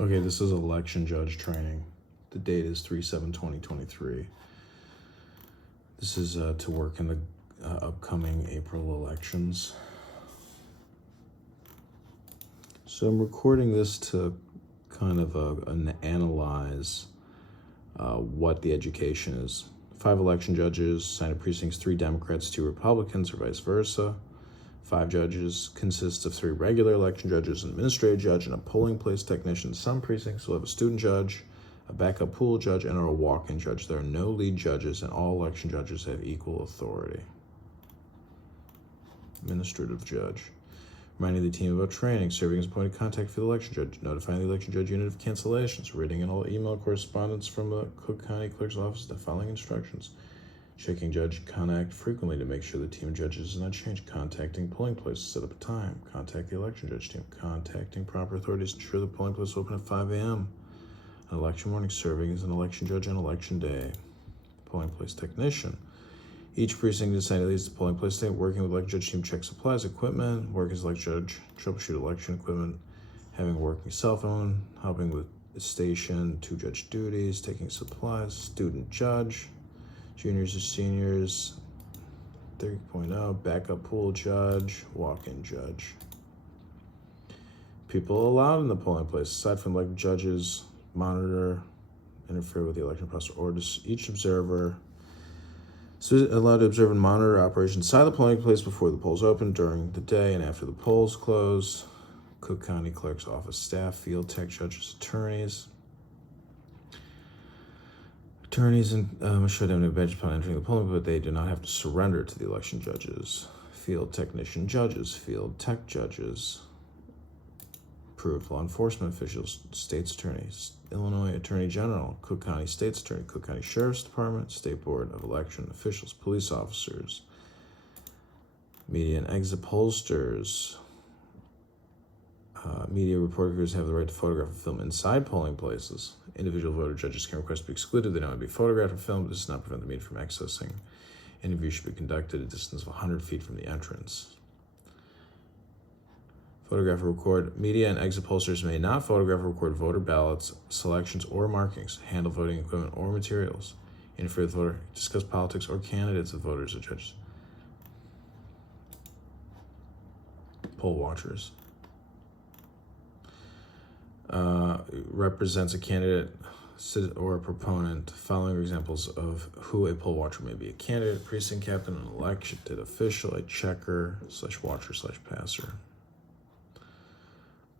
Okay, this is election judge training. The date is 3/7/2023. This is to work in the upcoming April elections. So I'm recording this to kind of analyze what the education is. 5 election judges, Senate precincts, 3 Democrats, 2 Republicans, or vice versa. 5 judges consists of 3 regular election judges, an administrative judge, and a polling place technician. Some precincts will have a student judge, a backup pool judge, and a walk-in judge. There are no lead judges, and all election judges have equal authority. Administrative judge. Reminding the team about training, serving as point of contact for the election judge, notifying the election judge unit of cancellations, reading in all email correspondence from the Cook County Clerk's office, the following instructions. Checking judge contact frequently to make sure the team of judges does not change. Contacting polling places to set up a time. Contact the election judge team. Contacting proper authorities to ensure the polling place is open at 5 a.m. On election morning, serving as an election judge on election day. Polling place technician. Each precinct decided leads the polling place state, working with election judge team, check supplies, equipment, work as election judge, troubleshoot election equipment, having a working cell phone, helping with the station, 2 judge duties, taking supplies, student judge, juniors or seniors, 3.0, backup pool judge, walk-in judge. People allowed in the polling place, aside from like judges, monitor, interfere with the election process, or each observer. So allowed to observe and monitor operations inside the polling place before the polls open, during the day, and after the polls close. Cook County Clerk's office staff, field tech judges, attorneys. Attorneys and should have no badge upon entering the polling, but they do not have to surrender to the election judges. Field technician judges, field tech judges, approved law enforcement officials, state's attorneys, Illinois Attorney General, Cook County State's Attorney, Cook County Sheriff's Department, State Board of Election officials, police officers, media and exit pollsters. Media reporters have the right to photograph and film inside polling places. Individual voter judges can request to be excluded. They don't want to be photographed or filmed, but this does not prevent the media from accessing. Interviews should be conducted at a distance of 100 feet from the entrance. Photograph or record. Media and exit pollsters may not photograph or record voter ballots, selections, or markings, handle voting equipment or materials, interfere with voter, discuss politics or candidates with voters or judges. Poll watchers. Represents a candidate or a proponent. Following are examples of who a poll watcher may be: a candidate, precinct captain, an elected official, a checker / watcher / passer.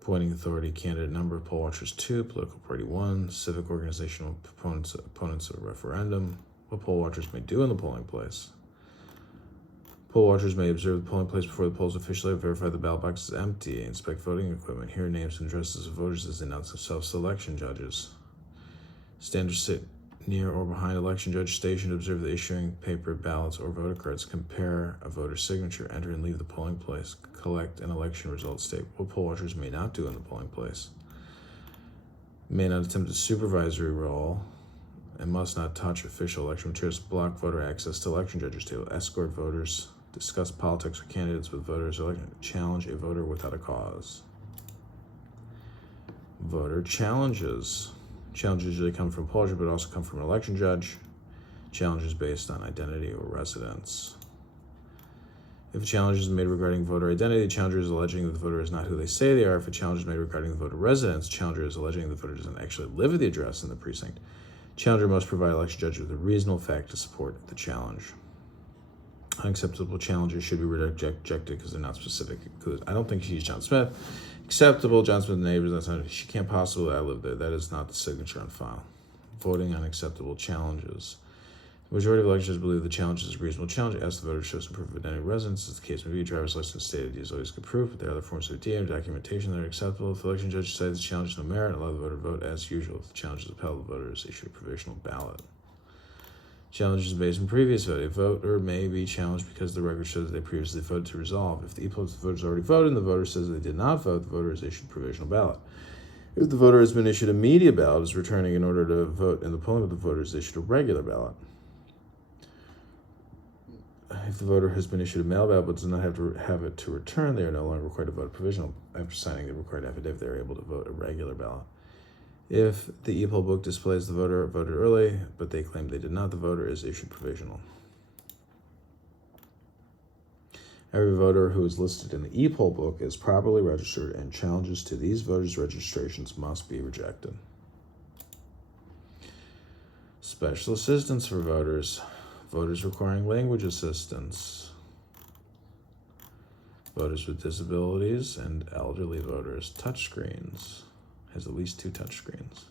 Appointing authority, candidate, number of poll watchers 2, political party 1, civic organizational opponents of a referendum. What poll watchers may do in the polling place. Poll watchers may observe the polling place before the polls officially, verify the ballot box is empty, inspect voting equipment, hear names and addresses of voters as they announce themselves to election judges. Stand or sit near or behind election judge station to observe the issuing paper ballots or voter cards, compare a voter's signature, enter and leave the polling place, collect an election results state. What poll watchers may not do in the polling place. May not attempt a supervisory role and must not touch official election materials, block voter access to election judges table, escort voters, discuss politics or candidates with voters, challenge a voter without a cause. Voter challenges. Challenges usually come from a poll watcher, but also come from an election judge. Challenges based on identity or residence. If a challenge is made regarding voter identity, the challenger is alleging that the voter is not who they say they are. If a challenge is made regarding the voter residence, the challenger is alleging the voter doesn't actually live at the address in the precinct. Challenger must provide election judge with a reasonable fact to support the challenge. Unacceptable challenges should be rejected because they're not specific. Because I don't think she's John Smith. Acceptable, John Smith neighbors, that's not, she can't possibly, I live there. That is not the signature on file. Voting on acceptable challenges. The majority of electors believe the challenge is a reasonable challenge. Ask the voter to show some proof of identity of residence. As the case may be, driver's license stated is always good proof, but there are other forms of ID or documentation that are acceptable. If the election judge decides the challenge is no merit, allow the voter to vote as usual. If the challenge is upheld, the voter is issued a provisional ballot. Challenges based on previous vote. A voter may be challenged because the record shows that they previously voted to resolve. If the voter's already voted and the voter says they did not vote, the voter is issued a provisional ballot. If the voter has been issued a media ballot, is returning in order to vote in the polling, but the voter is issued a regular ballot. If the voter has been issued a mail ballot but does not have it to return, they are no longer required to vote provisional. After signing the required affidavit, they are able to vote a regular ballot. If the e-poll book displays the voter voted early, but they claim they did not, the voter is issued provisional. Every voter who is listed in the e-poll book is properly registered, and challenges to these voters' registrations must be rejected. Special assistance for voters. Voters requiring language assistance. Voters with disabilities and elderly voters. Touchscreens. Has at least 2 touchscreens.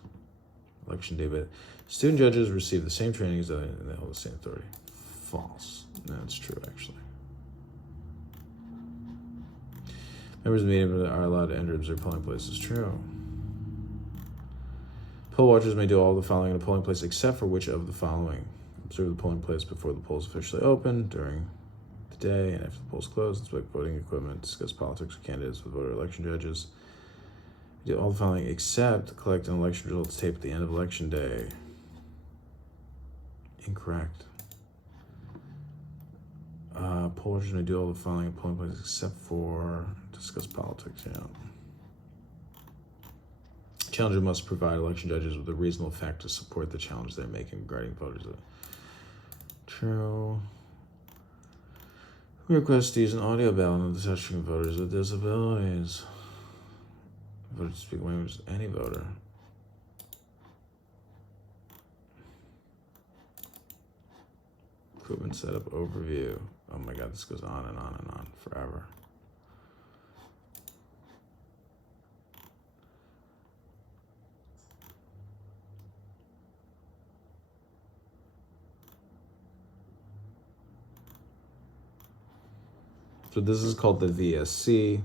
Election day, but student judges receive the same training as and they hold the same authority. False. No, it's true, actually. Members of the meeting are allowed to enter and observe polling places. True. Poll watchers may do all the following in a polling place except for which of the following? Observe the polling place before the polls officially open, during the day, and after the polls close. Inspect voting equipment, discuss politics with candidates with voter election judges. Do all the following except collect an election results tape at the end of election day. Incorrect. Poll watchers may do all the following in polling places except for discuss politics. Yeah. Challenger must provide election judges with a reasonable fact to support the challenge they're making regarding voters. True. We request to use an audio ballot on the touchscreen of voters with disabilities. Voters speak language, any voter. Equipment setup overview. Oh my God, this goes on and on and on forever. So this is called the VSC.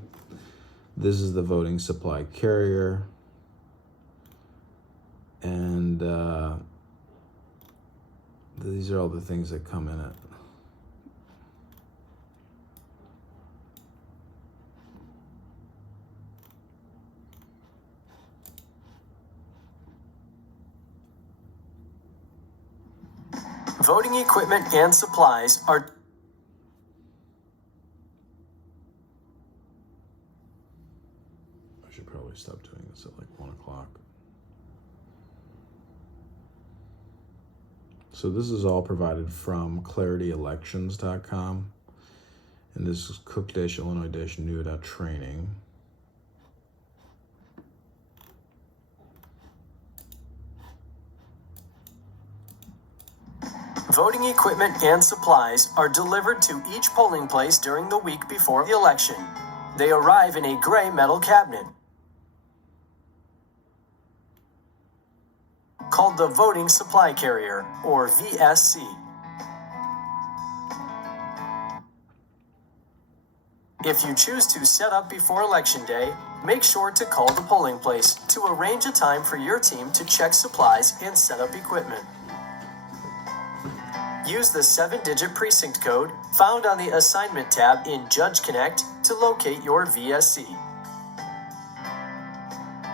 This is the voting supply carrier. And these are all the things that come in it. Voting equipment and supplies are... I should probably stop doing this at like 1 o'clock. So this is all provided from ClarityElections.com. And this is cook-illinois-new.training. Voting equipment and supplies are delivered to each polling place during the week before the election. They arrive in a gray metal cabinet called the Voting Supply Carrier, or VSC. If you choose to set up before Election Day, make sure to call the polling place to arrange a time for your team to check supplies and set up equipment. Use the 7-digit precinct code found on the Assignment tab in Judge Connect to locate your VSC.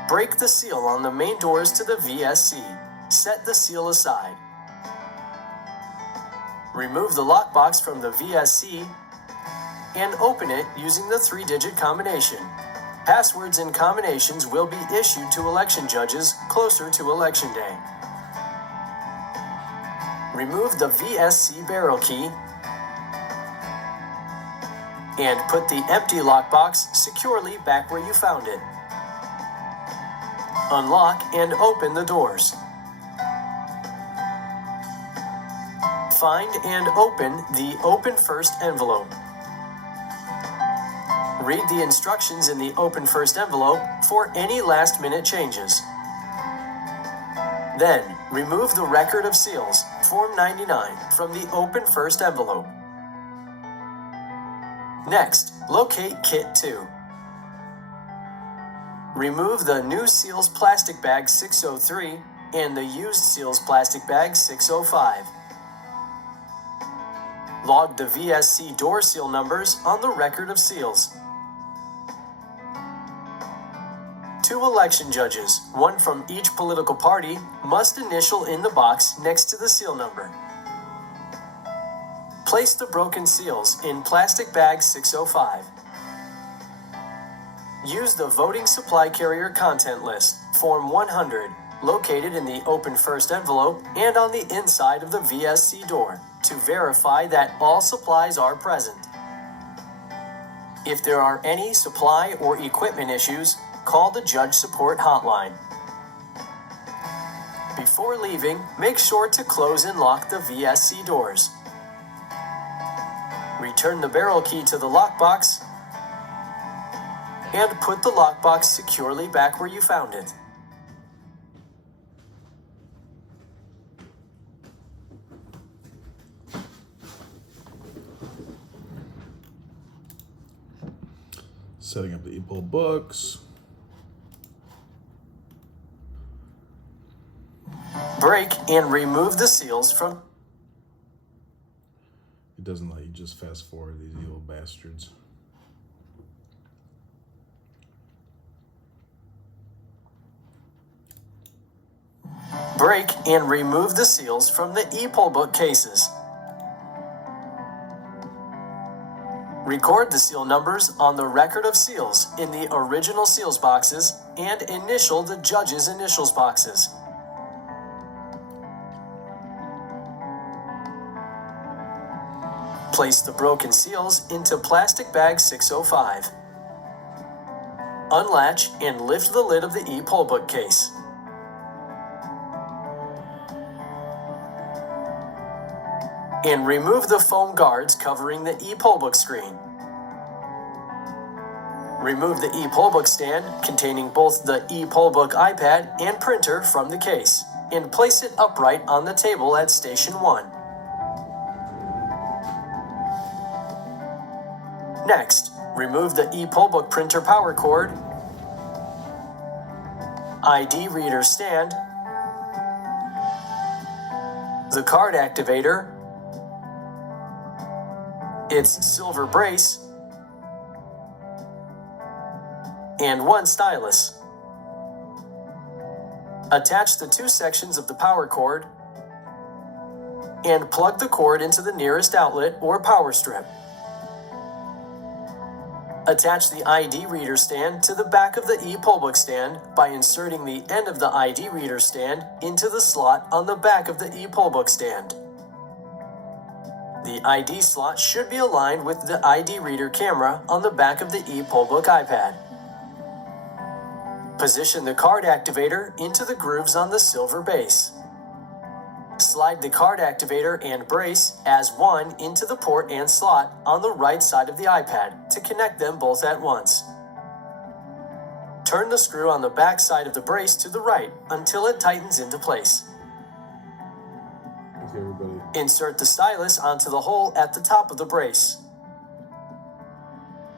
Break the seal on the main doors to the VSC. Set the seal aside. Remove the lockbox from the VSC and open it using the 3-digit combination. Passwords and combinations will be issued to election judges closer to Election Day. Remove the VSC barrel key and put the empty lockbox securely back where you found it. Unlock and open the doors. Find and open the Open First envelope. Read the instructions in the Open First envelope for any last-minute changes. Then, remove the Record of Seals, Form 99, from the Open First envelope. Next, locate Kit 2. Remove the New Seals Plastic Bag 603 and the Used Seals Plastic Bag 605. Log the VSC door seal numbers on the Record of Seals. 2 election judges, one from each political party, must initial in the box next to the seal number. Place the broken seals in plastic bag 605. Use the Voting Supply Carrier Content List, Form 100, located in the open first envelope and on the inside of the VSC door to verify that all supplies are present. If there are any supply or equipment issues, call the Judge Support Hotline. Before leaving, make sure to close and lock the VSC doors. Return the barrel key to the lockbox and put the lockbox securely back where you found it. Setting up the e-pull books. Break and remove the seals from. It doesn't let you just fast forward, these evil bastards. Break and remove the seals from the e-pull book cases. Record the seal numbers on the record of seals in the original seals boxes and initial the judge's initials boxes. Place the broken seals into plastic bag 605. Unlatch and lift the lid of the e-pull book case. And remove the foam guards covering the e-pull book screen. Remove the e-pull book stand containing both the e-pull book iPad and printer from the case and place it upright on the table at Station 1. Next, remove the e-pull book printer power cord, ID reader stand, the card activator, its silver brace, and one stylus. Attach the two sections of the power cord and plug the cord into the nearest outlet or power strip. Attach the ID reader stand to the back of the e-pull book stand by inserting the end of the ID reader stand into the slot on the back of the e-pull book stand. The ID slot should be aligned with the ID reader camera on the back of the e-pull book iPad. Position the card activator into the grooves on the silver base. Slide the card activator and brace as one into the port and slot on the right side of the iPad to connect them both at once. Turn the screw on the back side of the brace to the right until it tightens into place. Okay, everybody. Insert the stylus onto the hole at the top of the brace.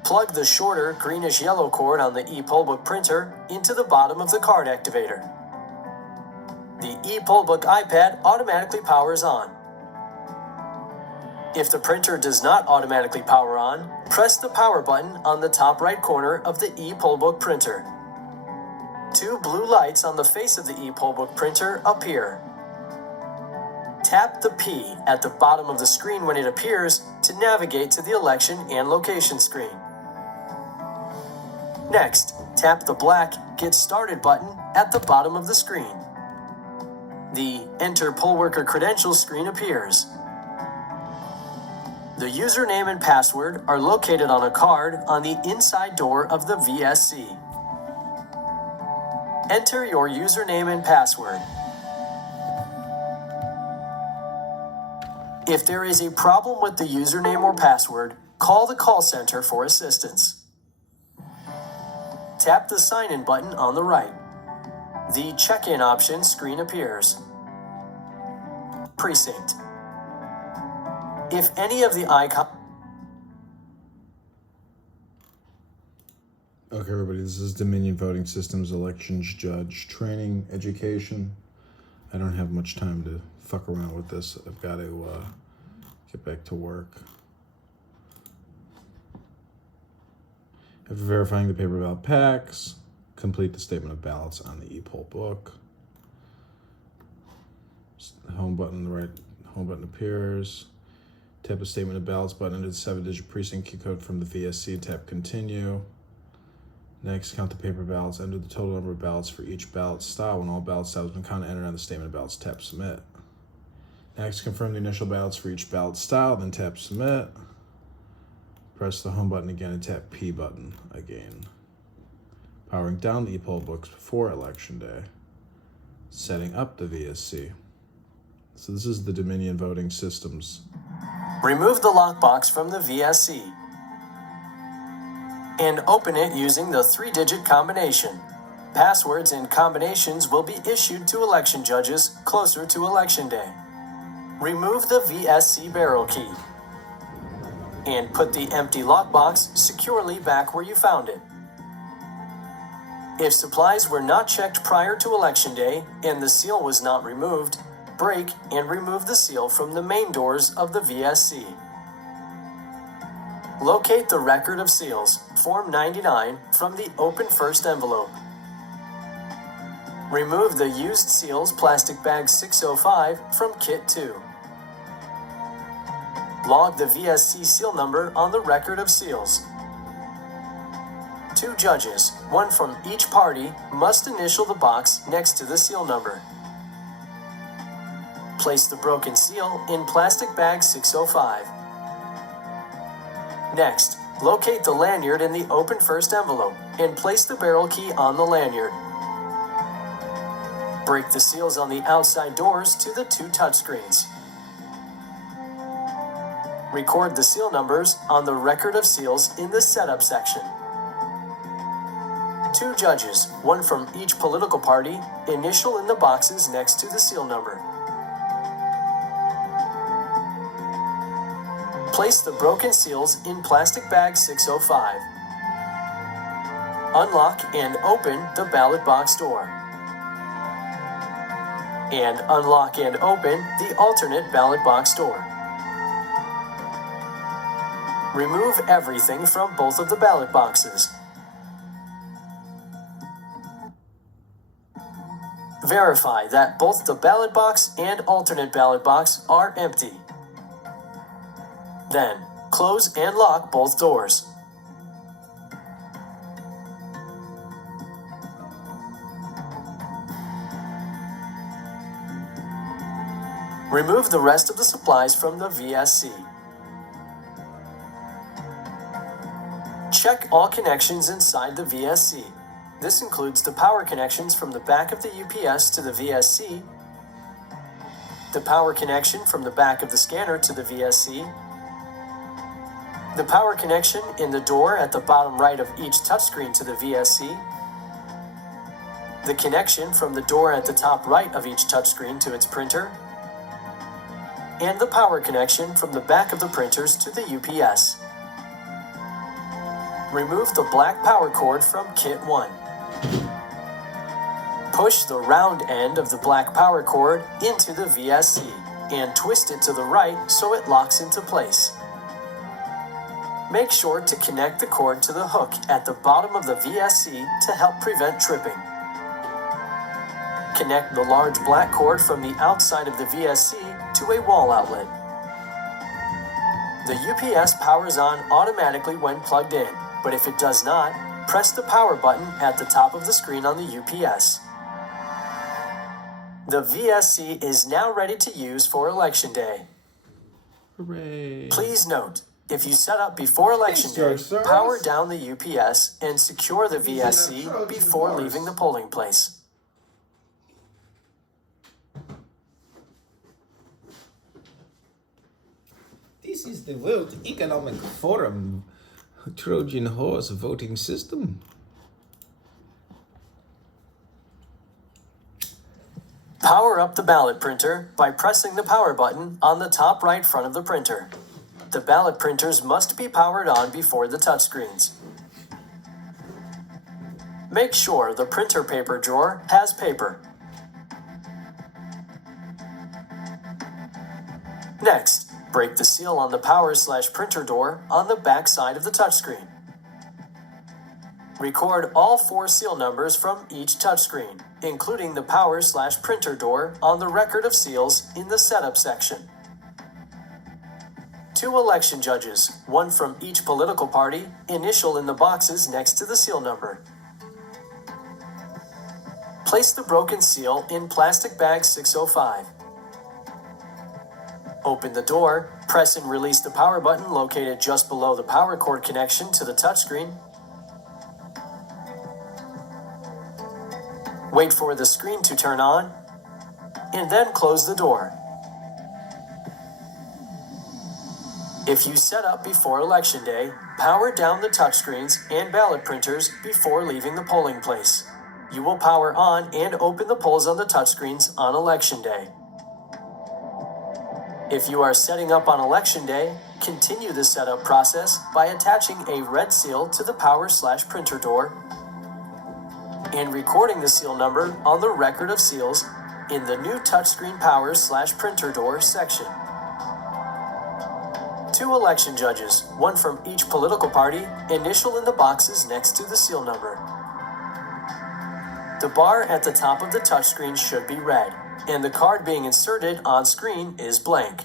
Plug the shorter greenish-yellow cord on the e-pull book printer into the bottom of the card activator. The e-pull book iPad automatically powers on. If the printer does not automatically power on, press the power button on the top right corner of the e-pull book printer. Two blue lights on the face of the e-pull book printer appear. Tap the P at the bottom of the screen when it appears to navigate to the election and location screen. Next, tap the black Get Started button at the bottom of the screen. The Enter Poll Worker Credentials screen appears. The username and password are located on a card on the inside door of the VSC. Enter your username and password. If there is a problem with the username or password, call the call center for assistance. Tap the sign-in button on the right. The check-in option screen appears. Precinct. If any of the icons... Okay, everybody, this is Dominion Voting Systems Elections Judge Training Education. I don't have much time to fuck around with this. I've got to get back to work. After verifying the paper ballot packs, complete the statement of ballots on the e-poll book. The home button, the right home button appears. Tap the statement of ballots button into the 7-digit precinct key code from the VSC. Tap continue. Next, count the paper ballots. Enter the total number of ballots for each ballot style. When all ballot styles have been counted, enter on the statement of ballots. Tap submit. Next, confirm the initial ballots for each ballot style, then tap submit. Press the home button again and tap P button again. Powering down the e-poll books before Election Day. Setting up the VSC. So this is the Dominion voting systems. Remove the lockbox from the VSC and open it using the 3-digit combination. Passwords and combinations will be issued to election judges closer to Election Day. Remove the VSC barrel key and put the empty lockbox securely back where you found it. If supplies were not checked prior to Election Day and the seal was not removed, break and remove the seal from the main doors of the VSC. Locate the record of seals, Form 99, from the open first envelope. Remove the used seals plastic bag 605 from Kit 2. Log the VSC seal number on the record of seals. 2 judges, one from each party, must initial the box next to the seal number. Place the broken seal in plastic bag 605. Next, locate the lanyard in the open first envelope and place the barrel key on the lanyard. Break the seals on the outside doors to the 2 touchscreens. Record the seal numbers on the record of seals in the setup section. 2 judges, one from each political party, initial in the boxes next to the seal number. Place the broken seals in plastic bag 605. Unlock and open the ballot box door. And unlock and open the alternate ballot box door. Remove everything from both of the ballot boxes. Verify that both the ballot box and alternate ballot box are empty. Then, close and lock both doors. Remove the rest of the supplies from the VSC. Check all connections inside the VSC. This includes the power connections from the back of the UPS to the VSC, the power connection from the back of the scanner to the VSC, the power connection in the door at the bottom right of each touchscreen to the VSC, the connection from the door at the top right of each touchscreen to its printer, and the power connection from the back of the printers to the UPS. Remove the black power cord from Kit 1. Push the round end of the black power cord into the VSC and twist it to the right so it locks into place. Make sure to connect the cord to the hook at the bottom of the VSC to help prevent tripping. Connect the large black cord from the outside of the VSC to a wall outlet. The UPS powers on automatically when plugged in, but if it does not, press the power button at the top of the screen on the UPS. The VSC is now ready to use for Election Day. Hooray! Please note, if you set up before Election Day, power down the UPS and secure the VSC before leaving the polling place. This is the World Economic Forum Trojan horse voting system. Power up the ballot printer by pressing the power button on the top right front of the printer. The ballot printers must be powered on before the touchscreens. Make sure the printer paper drawer has paper. Next, break the seal on the power/printer door on the back side of the touchscreen. Record all 4 seal numbers from each touchscreen, including the power/printer door on the record of seals in the setup section. 2 election judges, 1 from each political party, initial in the boxes next to the seal number. Place the broken seal in plastic bag 605. Open the door, press and release the power button located just below the power cord connection to the touchscreen. Wait for the screen to turn on, and then close the door. If you set up before Election Day, power down the touchscreens and ballot printers before leaving the polling place. You will power on and open the polls on the touchscreens on Election Day. If you are setting up on Election Day, continue the setup process by attaching a red seal to the power/printer door and recording the seal number on the record of seals in the new touchscreen power/printer door section. 2 election judges, 1 from each political party, initial in the boxes next to the seal number. The bar at the top of the touchscreen should be red, and the card being inserted on screen is blank.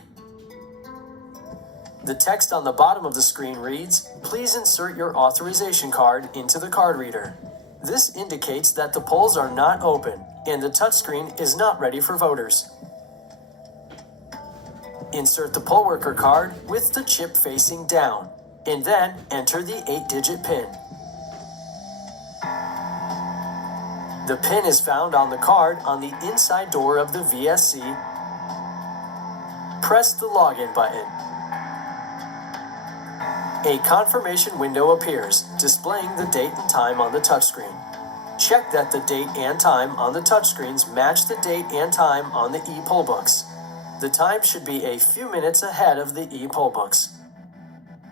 The text on the bottom of the screen reads, "Please insert your authorization card into the card reader." This indicates that the polls are not open and the touchscreen is not ready for voters. Insert the poll worker card with the chip facing down, and then enter the 8-digit PIN. The PIN is found on the card on the inside door of the VSC. Press the login button. A confirmation window appears, displaying the date and time on the touchscreen. Check that the date and time on the touchscreens match the date and time on the e-poll books. The time should be a few minutes ahead of the e-poll books.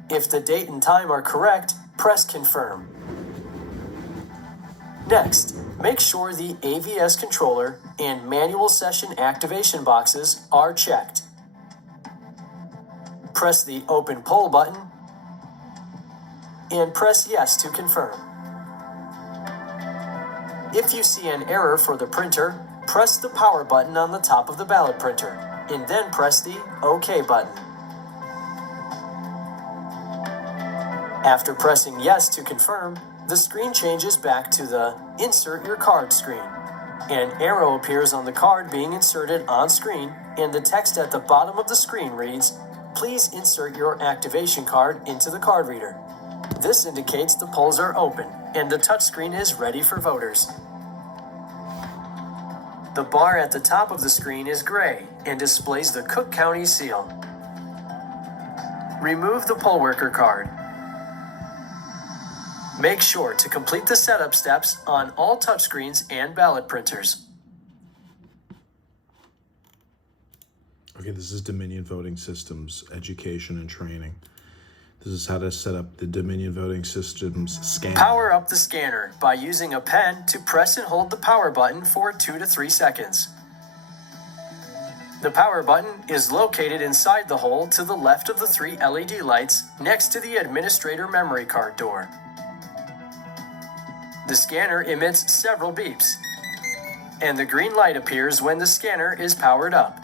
If the date and time are correct, press confirm. Next, make sure the AVS controller and manual session activation boxes are checked. Press the Open Poll button and press Yes to confirm. If you see an error for the printer, press the power button on the top of the ballot printer and then press the OK button. After pressing Yes to confirm, the screen changes back to the Insert Your Card screen. An arrow appears on the card being inserted on screen, and the text at the bottom of the screen reads, "Please insert your activation card into the card reader." This indicates the polls are open and the touchscreen is ready for voters. The bar at the top of the screen is gray and displays the Cook County seal. Remove the poll worker card. Make sure to complete the setup steps on all touchscreens and ballot printers. Okay, this is Dominion Voting Systems Education and Training. This is how to set up the Dominion Voting Systems scanner. Power up the scanner by using a pen to press and hold the power button for 2 to 3 seconds. The power button is located inside the hole to the left of the 3 LED lights next to the administrator memory card door. The scanner emits several beeps, and the green light appears when the scanner is powered up.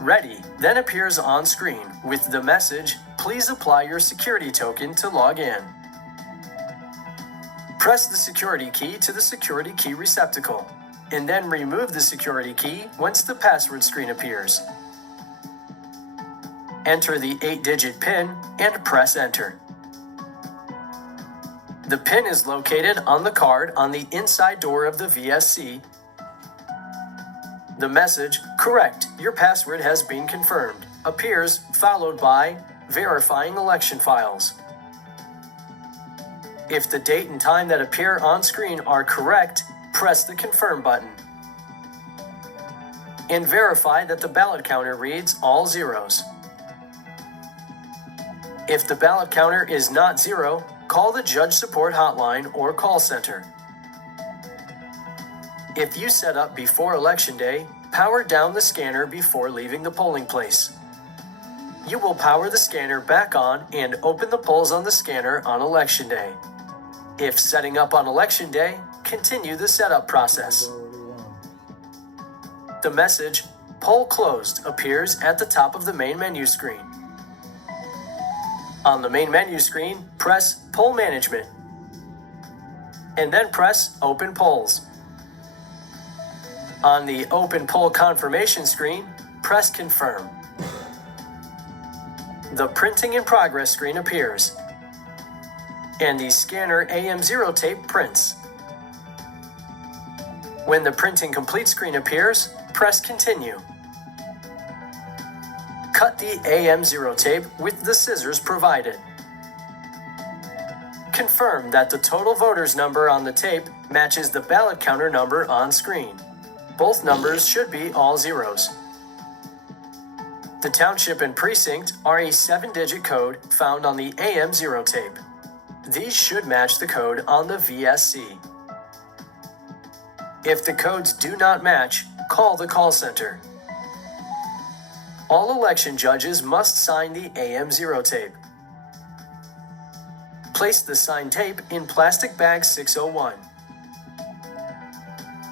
Ready then appears on screen with the message, "Please apply your security token to log in." Press the security key to the security key receptacle, and then remove the security key once the password screen appears. Enter the 8-digit PIN and press enter. The PIN is located on the card on the inside door of the VSC. The message, "Correct, your password has been confirmed," appears, followed by "Verifying election files." If the date and time that appear on screen are correct, press the confirm button. And verify that the ballot counter reads all zeros. If the ballot counter is not zero, call the Judge Support Hotline or call center. If you set up before Election Day, power down the scanner before leaving the polling place. You will power the scanner back on and open the polls on the scanner on Election Day. If setting up on Election Day, continue the setup process. The message, Poll Closed appears at the top of the main menu screen. On the main menu screen, press Poll Management, and then press Open Polls. On the Open Poll Confirmation screen, press Confirm. The Printing in Progress screen appears, and the scanner AM0 tape prints. When the Printing Complete screen appears, press Continue. Cut the AM0 tape with the scissors provided. Confirm that the total voters number on the tape matches the ballot counter number on screen. Both numbers should be all zeros. The township and precinct are a 7-digit code found on the AM0 tape. These should match the code on the VSC. If the codes do not match, call the call center. All election judges must sign the AM0 tape. Place the signed tape in plastic bag 601.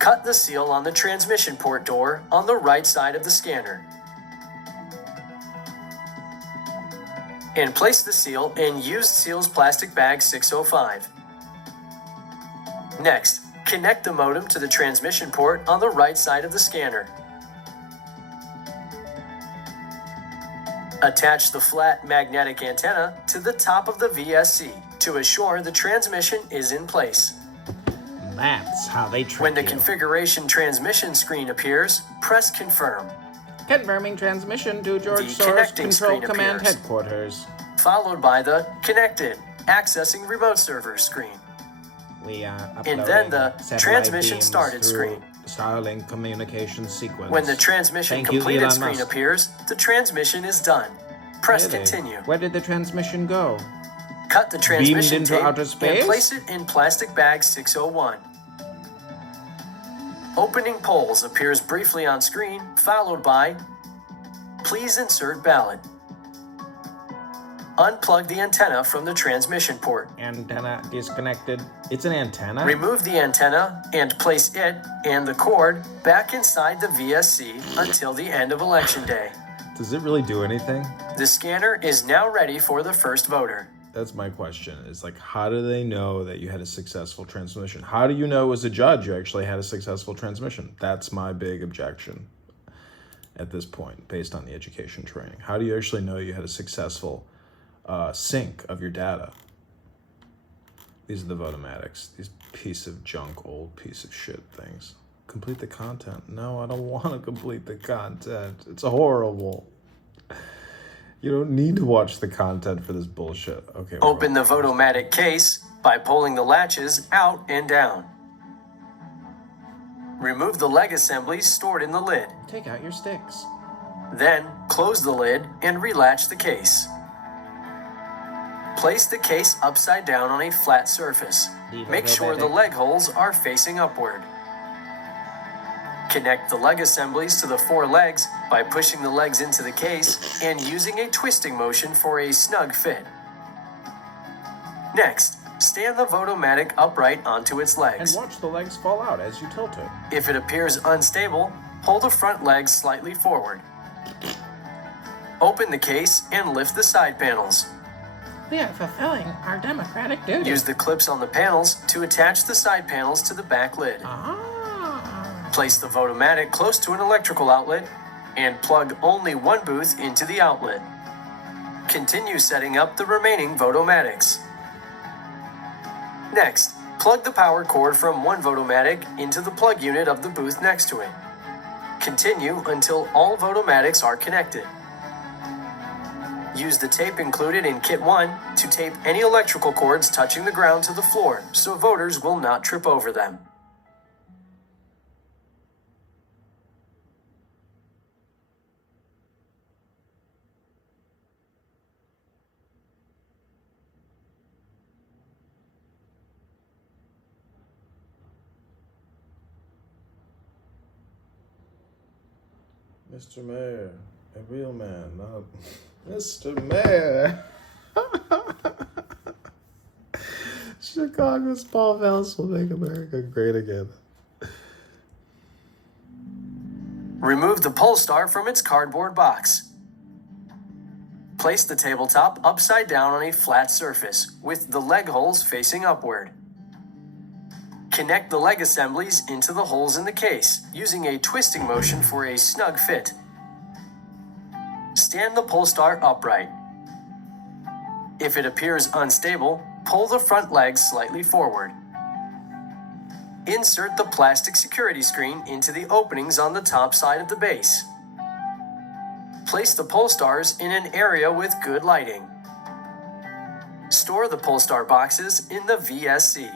Cut the seal on the transmission port door on the right side of the scanner. And place the seal in used seals plastic bag 605. Next, connect the modem to the transmission port on the right side of the scanner. Attach the flat magnetic antenna to the top of the VSC to assure the transmission is in place. That's how they trick When the you. configuration transmission screen appears, press Confirm, Confirming transmission to George The Soros connecting Control screen Command appears. Headquarters. followed by the Connected, Accessing Remote Server screen. We are And uploading then the satellite Transmission beams Started through screen. Starlink communication sequence. When the Transmission Thank you, Completed Elon screen Musk. appears, the transmission is done. Press Really? Continue. Where did the transmission go? Cut the transmission into tape outer space? and place it in plastic bag 601. Opening polls appears briefly on screen, followed by Please insert ballot. Unplug the antenna from the transmission port. Antenna disconnected. It's an antenna? Remove the antenna and place it and the cord back inside the VSC until the end of Election Day. Does it really do anything? The scanner is now ready for the first voter. That's my question. It's like, how do they know that you had a successful transmission? How do you know as a judge you actually had a successful transmission? That's my big objection at this point, based on the education training. How do you actually know you had a successful sync of your data? These are the votomatics. These piece of junk, old piece of shit things. Complete the content. No, I don't want to complete the content. It's horrible. You don't need to watch the content for this bullshit. Okay. Open the Votomatic case by pulling the latches out and down. Remove the leg assemblies stored in the lid. Take out your sticks. Then, close the lid and relatch the case. Place the case upside down on a flat surface. Make sure the leg holes are facing upward. Connect the leg assemblies to the 4 legs by pushing the legs into the case and using a twisting motion for a snug fit. Next, stand the Votomatic upright onto its And legs. watch the legs fall out as you tilt it. If it appears unstable, pull the front legs slightly forward. Open the case and lift the side panels. We are fulfilling our democratic duty. Use the clips on the panels to attach the side panels to the back lid. Place the Votomatic close to an electrical outlet and plug only one booth into the outlet. Continue setting up the remaining Votomatics. Next, plug the power cord from one Votomatic into the plug unit of the booth next to it. Continue until all Votomatics are connected. Use the tape included in Kit 1 to tape any electrical cords touching the ground to the floor so voters will not trip over them. Mr. Mayor, a real man, not Mr. Mayor. Chicago's Paul Valls will make America great again. Remove the Polestar from its cardboard box. Place the tabletop upside down on a flat surface with the leg holes facing upward. Connect the leg assemblies into the holes in the case using a twisting motion for a snug fit. Stand the Polestar upright. If it appears unstable, pull the front legs slightly forward. Insert the plastic security screen into the openings on the top side of the base. Place the Polestars in an area with good lighting. Store the Polestar boxes in the VSC.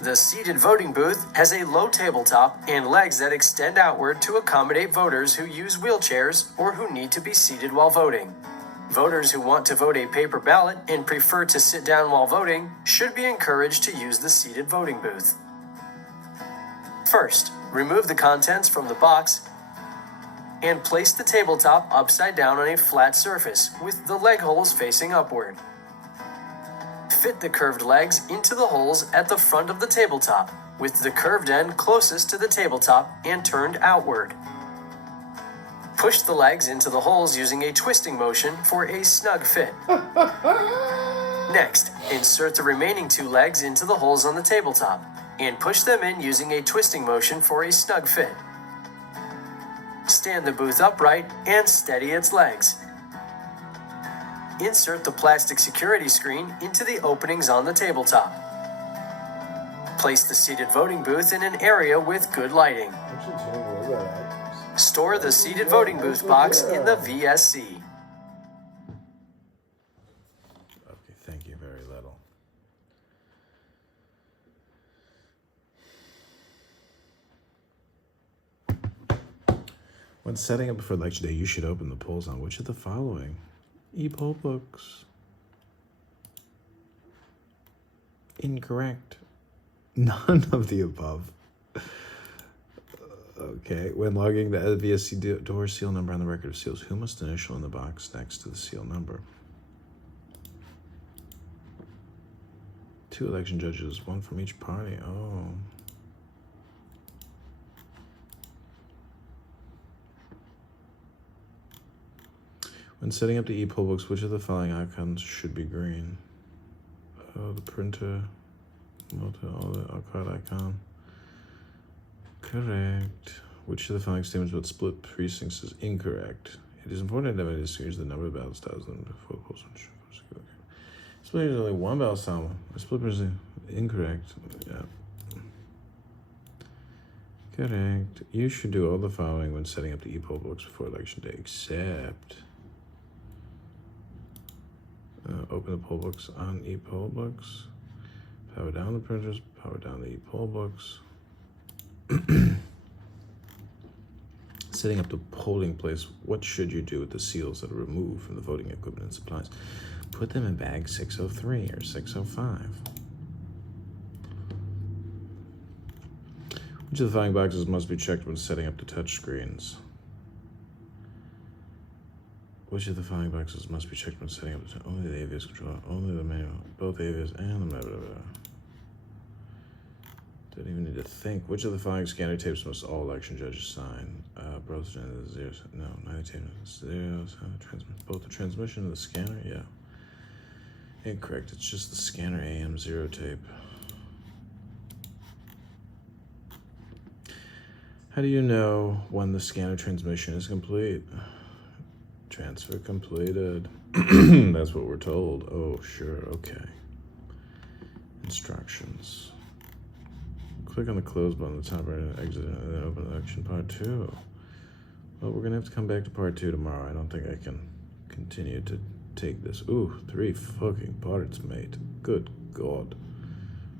The seated voting booth has a low tabletop and legs that extend outward to accommodate voters who use wheelchairs or who need to be seated while voting. Voters who want to vote a paper ballot and prefer to sit down while voting should be encouraged to use the seated voting booth. First, remove the contents from the box and place the tabletop upside down on a flat surface with the leg holes facing upward. Fit the curved legs into the holes at the front of the tabletop, with the curved end closest to the tabletop and turned outward. Push the legs into the holes using a twisting motion for a snug fit. Next, insert the remaining two legs into the holes on the tabletop, and push them in using a twisting motion for a snug fit. Stand the booth upright and steady its legs. Insert the plastic security screen into the openings on the tabletop. Place the seated voting booth in an area with good lighting. Store the seated voting booth box in the VSC. Okay, thank you very little. When setting up for election day, you should open the polls on which of the following? E-poll books. Incorrect. None of the above. Okay. When logging the VSC door seal number on the record of seals, who must initial in the box next to the seal number? 2 election judges, 1 from each party. Oh. When setting up the e-poll books, which of the following icons should be green? Oh, the printer, the card icon. Correct. Which of the following statements about split precincts is incorrect? It is important to identify distinguish the number of ballot styles and before polls. Split is only one ballot style. A split precinct incorrect. Yeah. Correct. You should do all the following when setting up the e-poll books before election day, except open the poll books on e-poll books. Power down the printers. Power down the e-poll books. Setting up the polling place, what should you do with the seals that are removed from the voting equipment and supplies? Put them in bag 603 or 605. Which of the following boxes must be checked when setting up the touch screens? Which of the following boxes must be checked when setting up the only the AVS controller, only the manual, both AVS and the blah, blah, blah. Don't even need to think. Which of the following scanner tapes must all election judges sign? Both zeros. No, neither tape zeros. Both the transmission and the scanner. Yeah. Incorrect. It's just the scanner AM0 tape. How do you know when the scanner transmission is complete? Transfer completed. That's what we're told. Oh, sure. Okay. Instructions. Click on the close button on the top right and exit and then open election part 2. Well, we're gonna have to come back to part 2 tomorrow. I don't think I can continue to take this. Ooh, 3 fucking parts, mate. Good God.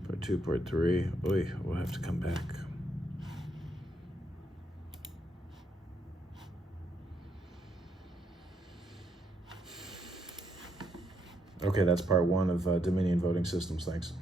Part 2, part 3. Oy, we'll have to come back. Okay, that's part 1 of Dominion Voting Systems. Thanks.